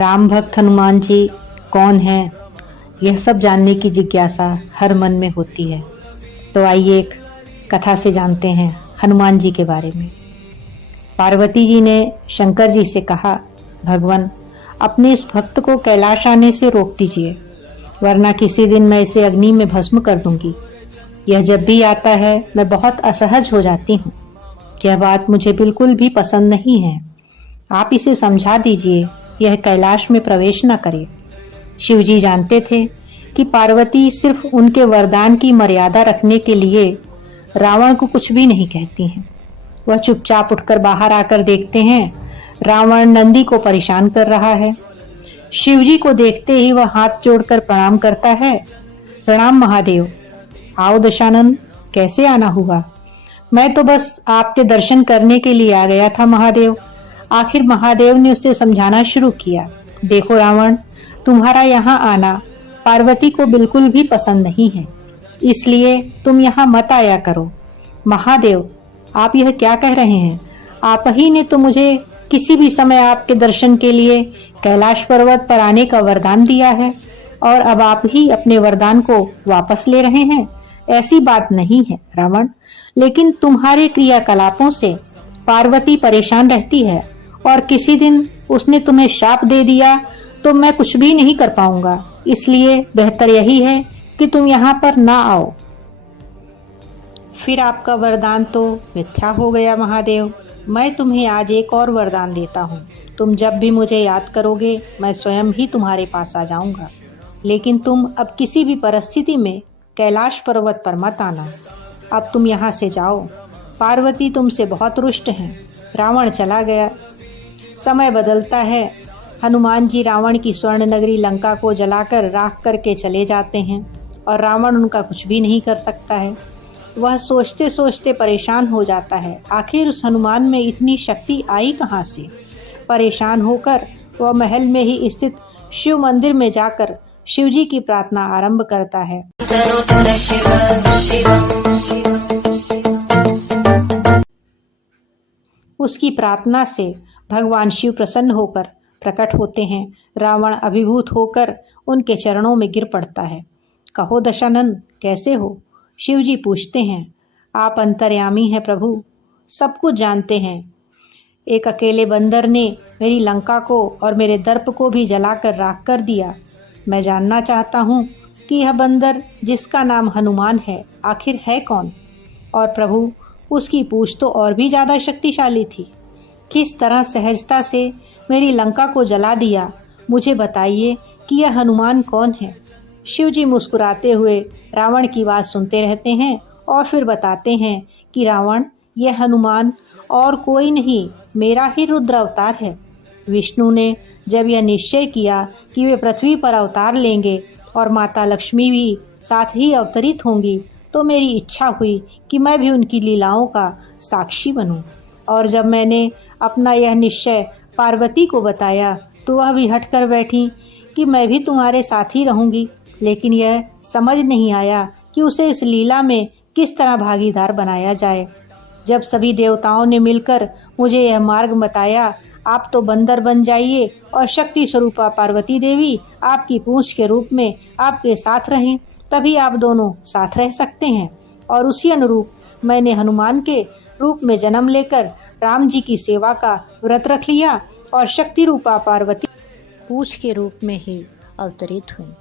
राम भक्त हनुमान जी कौन हैं, यह सब जानने की जिज्ञासा हर मन में होती है। तो आइए एक कथा से जानते हैं हनुमान जी के बारे में। पार्वती जी ने शंकर जी से कहा, भगवान अपने इस भक्त को कैलाश आने से रोक दीजिए, वरना किसी दिन मैं इसे अग्नि में भस्म कर दूंगी। यह जब भी आता है मैं बहुत असहज हो जाती हूँ। यह बात मुझे बिल्कुल भी पसंद नहीं है। आप इसे समझा दीजिए, यह कैलाश में प्रवेश न करे। शिवजी जानते थे कि पार्वती सिर्फ उनके वरदान की मर्यादा रखने के लिए रावण को कुछ भी नहीं कहती हैं। वह चुपचाप उठकर बाहर आकर देखते हैं रावण नंदी को परेशान कर रहा है। शिवजी को देखते ही वह हाथ जोड़कर प्रणाम करता है। प्रणाम महादेव। आओ दशानन, कैसे आना हुआ? मैं तो बस आपके दर्शन करने के लिए आ गया था महादेव। आखिर महादेव ने उसे समझाना शुरू किया, देखो रावण, तुम्हारा यहाँ आना पार्वती को बिल्कुल भी पसंद नहीं है, इसलिए तुम यहाँ मत आया करो। महादेव, आप यह क्या कह रहे हैं? आप ही ने तो मुझे किसी भी समय आपके दर्शन के लिए कैलाश पर्वत पर आने का वरदान दिया है, और अब आप ही अपने वरदान को वापस ले रहे हैं। ऐसी बात नहीं है रावण, लेकिन तुम्हारे क्रियाकलापों से पार्वती परेशान रहती है, और किसी दिन उसने तुम्हें शाप दे दिया तो मैं कुछ भी नहीं कर पाऊंगा। इसलिए बेहतर यही है कि तुम यहाँ पर ना आओ। फिर आपका वरदान तो मिथ्या हो गया महादेव। मैं तुम्हें आज एक और वरदान देता हूँ। तुम जब भी मुझे याद करोगे मैं स्वयं ही तुम्हारे पास आ जाऊंगा, लेकिन तुम अब किसी भी परिस्थिति में कैलाश पर्वत पर मत आना। अब तुम यहाँ से जाओ। पार्वती तुमसे बहुत रुष्ट हैं। रावण चला गया। समय बदलता है। हनुमान जी रावण की स्वर्ण नगरी लंका को जलाकर राख करके चले जाते हैं, और रावण उनका कुछ भी नहीं कर सकता है। वह सोचते सोचते परेशान हो जाता है, आखिर उस हनुमान में इतनी शक्ति आई कहाँ से? परेशान होकर वह महल में ही स्थित शिव मंदिर में जाकर शिव जी की प्रार्थना आरंभ करता है। उसकी प्रार्थना से भगवान शिव प्रसन्न होकर प्रकट होते हैं। रावण अभिभूत होकर उनके चरणों में गिर पड़ता है। कहो दशानन, कैसे हो? शिव जी पूछते हैं। आप अंतर्यामी हैं प्रभु, सब कुछ जानते हैं। एक अकेले बंदर ने मेरी लंका को और मेरे दर्प को भी जलाकर राख कर दिया। मैं जानना चाहता हूँ कि यह बंदर जिसका नाम हनुमान है आखिर है कौन? और प्रभु, उसकी पूछ तो और भी ज़्यादा शक्तिशाली थी। किस तरह सहजता से मेरी लंका को जला दिया? मुझे बताइए कि यह हनुमान कौन है? शिव जी मुस्कुराते हुए रावण की बात सुनते रहते हैं और फिर बताते हैं कि रावण, यह हनुमान और कोई नहीं, मेरा ही रुद्र अवतार है। विष्णु ने जब यह निश्चय किया कि वे पृथ्वी पर अवतार लेंगे और माता लक्ष्मी भी साथ ही अवतरित होंगी, तो मेरी इच्छा हुई कि मैं भी उनकी लीलाओं का साक्षी बनूं। और जब मैंने अपना यह निश्चय पार्वती को बताया तो वह भी हट कर बैठी कि मैं भी तुम्हारे साथ ही रहूंगी, लेकिन यह समझ नहीं आया कि उसे इस लीला में किस तरह भागीदार बनाया जाए। जब सभी देवताओं ने मिलकर मुझे यह मार्ग बताया, आप तो बंदर बन जाइए और शक्ति स्वरूपा पार्वती देवी आपकी पूंछ के रूप में आपके साथ रहें, तभी आप दोनों साथ रह सकते हैं। और उसी अनुरूप मैंने हनुमान के रूप में जन्म लेकर राम जी की सेवा का व्रत रख लिया और शक्ति रूपा पार्वती पूछ के रूप में ही अवतरित हुई।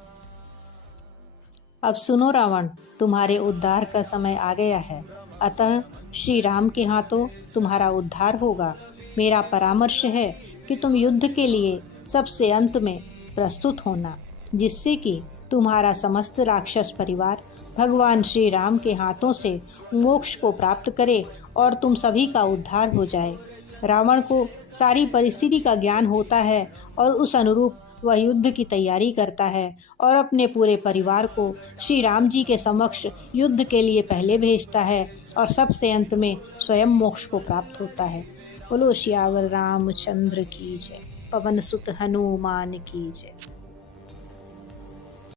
अब सुनो रावण, तुम्हारे उद्धार का समय आ गया है, अतः श्री राम के हाथों तुम्हारा उद्धार होगा। मेरा परामर्श है कि तुम युद्ध के लिए सबसे अंत में प्रस्तुत होना, जिससे कि तुम्हारा समस्त राक्षस परिवार भगवान श्री राम के हाथों से मोक्ष को प्राप्त करे और तुम सभी का उद्धार हो जाए। रावण को सारी परिस्थिति का ज्ञान होता है और उस अनुरूप वह युद्ध की तैयारी करता है और अपने पूरे परिवार को श्री राम जी के समक्ष युद्ध के लिए पहले भेजता है, और सबसे अंत में स्वयं मोक्ष को प्राप्त होता है। बोलो सियावर रामचंद्र की जय। पवन सुत हनुमान की जय।